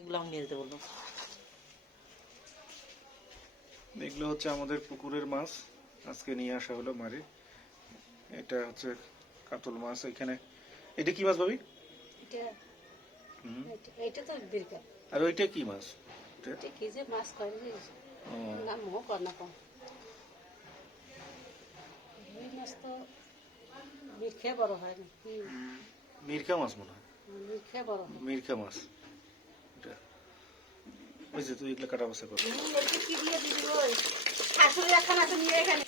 এগুলো আমি নিয়ে যেতে বললো। এগুলো হচ্ছে আমাদের পুকুরের মাছ, আজকে নিয়ে আসা হলো মারে। এটা হচ্ছে কাতল মাছ। এখানে এটা কি মাছ ভাবি? এটা তো বিরকা। আর ওইটা কি মাছ? এটা কি যে মাছ কয় না মুখ কর না কম। রুই মাছ তো মিরখে বড় হয় না। মিরকা মাছ মনে হয়। মিরখে বড় হয়। মিরকা মাছ এটা। ওই যে তুই এগুলো কাটা বসা কর। কি দিয়ে দিবি ওই শাশুড়ি এখন আছে নিয়ে এখানে।